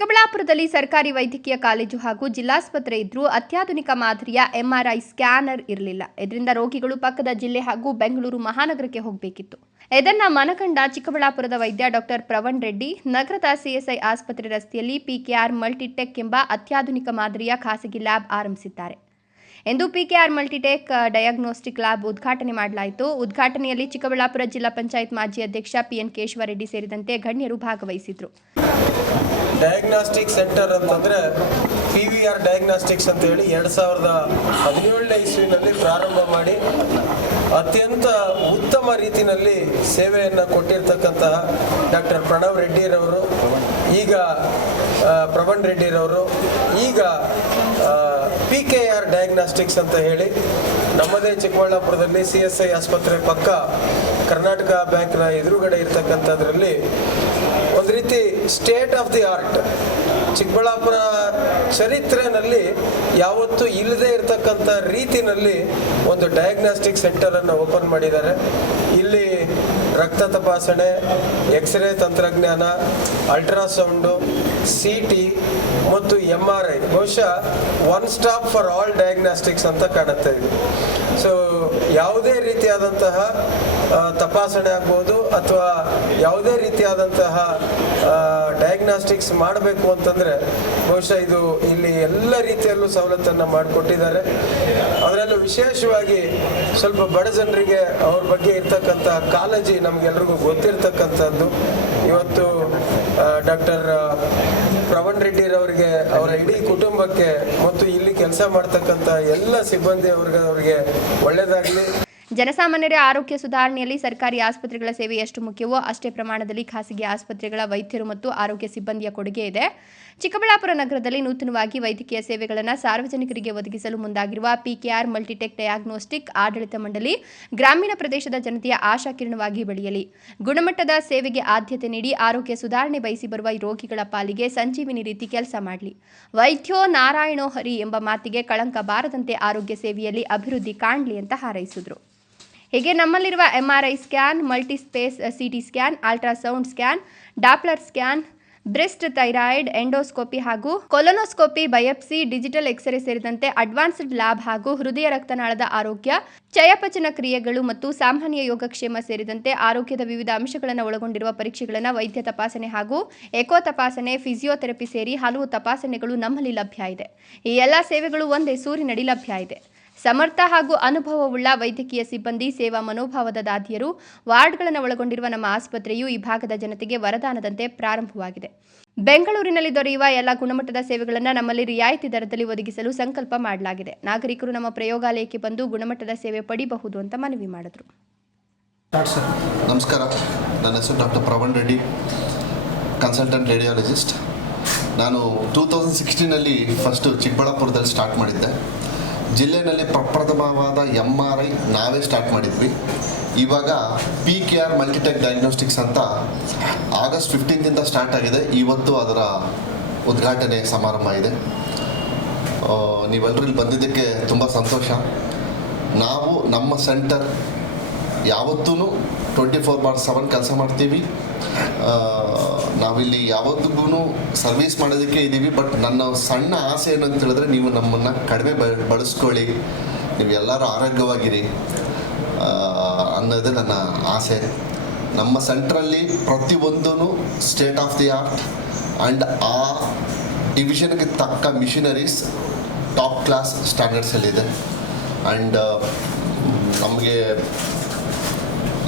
ಚಿಕ್ಕಬಳ್ಳಾಪುರದಲ್ಲಿ ಸರ್ಕಾರಿ ವೈದ್ಯಕೀಯ ಕಾಲೇಜು ಹಾಗೂ ಜಿಲ್ಲಾಸ್ಪತ್ರೆ ಇದ್ರೂ ಅತ್ಯಾಧುನಿಕ ಮಾದರಿಯ ಎಂಆರ್ಐ ಸ್ಕ್ಯಾನರ್ ಇರಲಿಲ್ಲ. ಇದರಿಂದ ರೋಗಿಗಳು ಪಕ್ಕದ ಜಿಲ್ಲೆ ಹಾಗೂ ಬೆಂಗಳೂರು ಮಹಾನಗರಕ್ಕೆ ಹೋಗಬೇಕಿತ್ತು. ಇದನ್ನ ಮನಗಂಡ ಚಿಕ್ಕಬಳ್ಳಾಪುರದ ವೈದ್ಯ ಡಾಕ್ಟರ್ ಪ್ರವಣ್ ರೆಡ್ಡಿ ನಗರದ ಸಿಎಸ್ಐ ಆಸ್ಪತ್ರೆ ರಸ್ತೆಯಲ್ಲಿ ಪಿಕೆಆರ್ ಮಲ್ಟಿಟೆಕ್ ಎಂಬ ಅತ್ಯಾಧುನಿಕ ಮಾದರಿಯ ಖಾಸಗಿ ಲ್ಯಾಬ್ ಆರಂಭಿಸಿದ್ದಾರೆ ಎಂದು ಪಿಕೆಆರ್ ಮಲ್ಟಿಟೆಕ್ ಡಯಾಗ್ನೋಸ್ಟಿಕ್ ಲ್ಯಾಬ್ ಉದ್ಘಾಟನೆ ಮಾಡಲಾಯಿತು. ಉದ್ಘಾಟನೆಯಲ್ಲಿ ಚಿಕ್ಕಬಳ್ಳಾಪುರ ಜಿಲ್ಲಾ ಪಂಚಾಯತ್ ಮಾಜಿ ಅಧ್ಯಕ್ಷ ಪಿಎನ್ ಕೇಶವರೆಡ್ಡಿ ಸೇರಿದಂತೆ ಗಣ್ಯರು ಭಾಗವಹಿಸಿದರು. ಡಯಾಗ್ನಾಸ್ಟಿಕ್ ಸೆಂಟರ್ ಅಂತಂದರೆ PVR ಡಯಾಗ್ನಾಸ್ಟಿಕ್ಸ್ ಅಂತ ಹೇಳಿ 2017ನೇ ಇಸ್ವಿನಲ್ಲಿ ಪ್ರಾರಂಭ ಮಾಡಿ ಅತ್ಯಂತ ಉತ್ತಮ ರೀತಿಯಲ್ಲಿ ಸೇವೆಯನ್ನು ಕೊಟ್ಟಿರ್ತಕ್ಕಂತಹ ಡಾಕ್ಟರ್ ಪ್ರಣವ್ ರೆಡ್ಡಿರವರು, ಈಗ ಪ್ರವಣ್ ರೆಡ್ಡಿರವರು, ಈಗ PKR ಡಯಾಗ್ನಾಸ್ಟಿಕ್ಸ್ ಅಂತ ಹೇಳಿ ನಮ್ಮದೇ ಚಿಕ್ಕಬಳ್ಳಾಪುರದಲ್ಲಿ CSI ಆಸ್ಪತ್ರೆ ಪಕ್ಕ ಕರ್ನಾಟಕ ಬ್ಯಾಂಕ್ನ ಎದುರುಗಡೆ ಇರ್ತಕ್ಕಂಥದ್ರಲ್ಲಿ ಒಂದು ರೀತಿ state of the art Chikkaballapur ಚರಿತ್ರೆಯಲ್ಲಿ ಯಾವತ್ತೂ ಇಲ್ಲದೆ ಇರತಕ್ಕಂಥ ರೀತಿಯಲ್ಲಿ ಒಂದು ಡಯಾಗ್ನಾಸ್ಟಿಕ್ ಸೆಂಟರನ್ನು ಓಪನ್ ಮಾಡಿದ್ದಾರೆ. ಇಲ್ಲಿ ರಕ್ತ ತಪಾಸಣೆ, ಎಕ್ಸ್ರೇ ತಂತ್ರಜ್ಞಾನ, ಅಲ್ಟ್ರಾಸೌಂಡು, CT ಮತ್ತು MRI, ಬಹುಶಃ one stop for all diagnostics ಅಂತ ಕಾಣುತ್ತೆ ಇದು. ಸೊ ಯಾವುದೇ ರೀತಿಯಾದಂತಹ ತಪಾಸಣೆ ಆಗ್ಬೋದು ಅಥವಾ ಯಾವುದೇ ರೀತಿಯಾದಂತಹ ಡಯಾಗ್ನಾಸ್ಟಿಕ್ಸ್ ಮಾಡಬೇಕು ಅಂತಂದರೆ ಬಹುಶಃ ಇದು ಇಲ್ಲಿ ಎಲ್ಲ ರೀತಿಯಲ್ಲೂ ಸವಲತ್ತನ್ನು ಮಾಡಿಕೊಟ್ಟಿದ್ದಾರೆ. ಅದರಲ್ಲೂ ವಿಶೇಷವಾಗಿ ಸ್ವಲ್ಪ ಬಡ ಜನರಿಗೆ ಅವ್ರ ಬಗ್ಗೆ ಇರ್ತಕ್ಕಂಥ ಕಾಳಜಿ ನಮಗೆಲ್ರಿಗೂ ಗೊತ್ತಿರ್ತಕ್ಕಂಥದ್ದು. ಇವತ್ತು ಡಾಕ್ಟರ್ ಪ್ರವಣ್ ರೆಡ್ಡಿರವರಿಗೆ, ಅವರ ಇಡೀ ಕುಟುಂಬಕ್ಕೆ ಮತ್ತು ಇಲ್ಲಿ ಕೆಲಸ ಮಾಡ್ತಕ್ಕಂಥ ಎಲ್ಲ ಸಿಬ್ಬಂದಿ ಅವರಿಗೆ ಒಳ್ಳೆಯದಾಗಲಿ. ಜನಸಾಮಾನ್ಯರ ಆರೋಗ್ಯ ಸುಧಾರಣೆಯಲ್ಲಿ ಸರ್ಕಾರಿ ಆಸ್ಪತ್ರೆಗಳ ಸೇವೆ ಎಷ್ಟು ಮುಖ್ಯವೋ ಅಷ್ಟೇ ಪ್ರಮಾಣದಲ್ಲಿ ಖಾಸಗಿ ಆಸ್ಪತ್ರೆಗಳ ವೈದ್ಯರು ಮತ್ತು ಆರೋಗ್ಯ ಸಿಬ್ಬಂದಿಯ ಕೊಡುಗೆ ಇದೆ. ಚಿಕ್ಕಬಳ್ಳಾಪುರ ನಗರದಲ್ಲಿ ನೂತನವಾಗಿ ವೈದ್ಯಕೀಯ ಸೇವೆಗಳನ್ನು ಸಾರ್ವಜನಿಕರಿಗೆ ಒದಗಿಸಲು ಮುಂದಾಗಿರುವ PKR ಮಲ್ಟಿಟೆಕ್ ಡಯಾಗ್ನೋಸ್ಟಿಕ್ ಆಡಳಿತ ಮಂಡಳಿ ಗ್ರಾಮೀಣ ಪ್ರದೇಶದ ಜನತೆಯ ಆಶಾಕಿರಣವಾಗಿ ಬೆಳೆಯಲಿ, ಗುಣಮಟ್ಟದ ಸೇವೆಗೆ ಆದ್ಯತೆ ನೀಡಿ ಆರೋಗ್ಯ ಸುಧಾರಣೆ ಬಯಸಿ ಬರುವ ರೋಗಿಗಳ ಪಾಲಿಗೆ ಸಂಜೀವಿನಿ ರೀತಿ ಕೆಲಸ ಮಾಡಲಿ. ವೈದ್ಯೋ ನಾರಾಯಣೋ ಹರಿ ಎಂಬ ಮಾತಿಗೆ ಕಳಂಕ ಬಾರದಂತೆ ಆರೋಗ್ಯ ಸೇವೆಯಲ್ಲಿ ಅಭಿವೃದ್ಧಿ ಕಾಣಲಿ ಅಂತ ಹಾರೈಸಿದರು. ಹೀಗೆ ನಮ್ಮಲ್ಲಿರುವ MRI scan, multispace CT scan, ultrasound scan, Doppler scan, breast, thyroid, endoscopy ಹಾಗೂ ಕೊಲೊನೋಸ್ಕೋಪಿ, ಬಯಾಪ್ಸಿ, ಡಿಜಿಟಲ್ ಎಕ್ಸ್ರೇ ಸೇರಿದಂತೆ ಅಡ್ವಾನ್ಸ್ಡ್ ಲ್ಯಾಬ್ ಹಾಗೂ ಹೃದಯ ರಕ್ತನಾಳದ ಆರೋಗ್ಯ, ಚಯಾಪಚನ ಕ್ರಿಯೆಗಳು ಮತ್ತು ಸಾಮಾನ್ಯ ಯೋಗಕ್ಷೇಮ ಸೇರಿದಂತೆ ಆರೋಗ್ಯದ ವಿವಿಧ ಅಂಶಗಳನ್ನು ಒಳಗೊಂಡಿರುವ ಪರೀಕ್ಷೆಗಳನ್ನು ವೈದ್ಯ ತಪಾಸಣೆ ಹಾಗೂ ಎಕೋ ತಪಾಸಣೆ, ಫಿಸಿಯೋಥೆರಪಿ ಸೇರಿ ಹಲವು ತಪಾಸಣೆಗಳು ನಮ್ಮಲ್ಲಿ ಲಭ್ಯ ಇದೆ. ಈ ಎಲ್ಲ ಸೇವೆಗಳು ಒಂದೇ ಸೂರಿನಡಿ ಲಭ್ಯ ಇದೆ. ಸಮರ್ಥ ಹಾಗೂ ಅನುಭವವುಳ್ಳ ವೈದ್ಯಕೀಯ ಸಿಬ್ಬಂದಿ, ಸೇವಾ ಮನೋಭಾವದ ದಾದಿಯರು, ವಾರ್ಡ್ಗಳನ್ನು ಒಳಗೊಂಡಿರುವ ನಮ್ಮ ಆಸ್ಪತ್ರೆಯು ಈ ಭಾಗದ ಜನತೆಗೆ ವರದಾನದಂತೆ ಪ್ರಾರಂಭವಾಗಿದೆ. ಬೆಂಗಳೂರಿನಲ್ಲಿ ದೊರೆಯುವ ಎಲ್ಲ ಗುಣಮಟ್ಟದ ಸೇವೆಗಳನ್ನು ನಮ್ಮಲ್ಲಿ ರಿಯಾಯಿತಿ ದರದಲ್ಲಿ ಒದಗಿಸಲು ಸಂಕಲ್ಪ ಮಾಡಲಾಗಿದೆ. ನಾಗರಿಕರು ನಮ್ಮ ಪ್ರಯೋಗಾಲಯಕ್ಕೆ ಬಂದು ಗುಣಮಟ್ಟದ ಸೇವೆ ಪಡೆಯಬಹುದು ಅಂತ ಮನವಿ ಮಾಡಿದರು. ನಮಸ್ಕಾರ, ನನ್ನ ಹೆಸರು ಡಾಕ್ಟರ್ ಪ್ರವಣ್ ರೆಡ್ಡಿ, ಕನ್ಸಲ್ಟೆಂಟ್ ರೇಡಿಯಾಲಜಿಸ್ಟ್. ನಾನು 2016ನಲ್ಲಿ ಫಸ್ಟು ಚಿಕ್ಕಬಳ್ಳಾಪುರದಲ್ಲಿ ಸ್ಟಾರ್ಟ್ ಮಾಡಿದ್ದೆ. ಜಿಲ್ಲೆಯಲ್ಲಿ ಪ್ರಪ್ರಥಮವಾದ MRI ನಾವೇ ಸ್ಟಾರ್ಟ್ ಮಾಡಿದ್ವಿ. ಇವಾಗ PKR ಮಲ್ಟಿಟೆಕ್ ಡಯಾಗ್ನೋಸ್ಟಿಕ್ಸ್ ಅಂತ ಆಗಸ್ಟ್ 15ದಿಂದ ಸ್ಟಾರ್ಟ್ ಆಗಿದೆ. ಇವತ್ತು ಅದರ ಉದ್ಘಾಟನೆ ಸಮಾರಂಭ ಇದೆ. ನೀವೆಲ್ಲರೂ ಇಲ್ಲಿ ಬಂದಿದ್ದಕ್ಕೆ ತುಂಬ ಸಂತೋಷ. ನಾವು ನಮ್ಮ ಸೆಂಟರ್ ಯಾವತ್ತೂ 24/7 ಕೆಲಸ ಮಾಡ್ತೀವಿ. ನಾವಿಲ್ಲಿ ಯಾವತ್ತಿಗೂ ಸರ್ವಿಸ್ ಮಾಡೋದಕ್ಕೆ ಇದ್ದೀವಿ. ಬಟ್ ನನ್ನ ಸಣ್ಣ ಆಸೆ ಏನಂತ ಹೇಳಿದ್ರೆ, ನೀವು ನಮ್ಮನ್ನು ಕಡಿಮೆ ಬಳಸ್ಕೊಳ್ಳಿ, ನೀವು ಎಲ್ಲರೂ ಆರೋಗ್ಯವಾಗಿರಿ ಅನ್ನೋದೇ ನನ್ನ ಆಸೆ. ನಮ್ಮ ಸೆಂಟ್ರಲ್ಲಿ ಪ್ರತಿಯೊಂದೂ state of the art and ಆ ಡಿವಿಷನ್ಗೆ ತಕ್ಕ ಮಿಷನರೀಸ್ ಟಾಪ್ ಕ್ಲಾಸ್ ಸ್ಟ್ಯಾಂಡರ್ಡ್ಸಲ್ಲಿದೆ. ಆ್ಯಂಡ್ ನಮಗೆ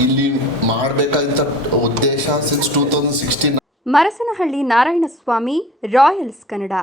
ಇಲ್ಲಿ ಮಾಡಬೇಕಾದಂಥ ಉದ್ದೇಶ ಸಿನ್ಸ್ 2016. ಮರಸನಹಳ್ಳಿ ನಾರಾಯಣಸ್ವಾಮಿ, ರಾಯಲ್ಸ್ ಕನ್ನಡ.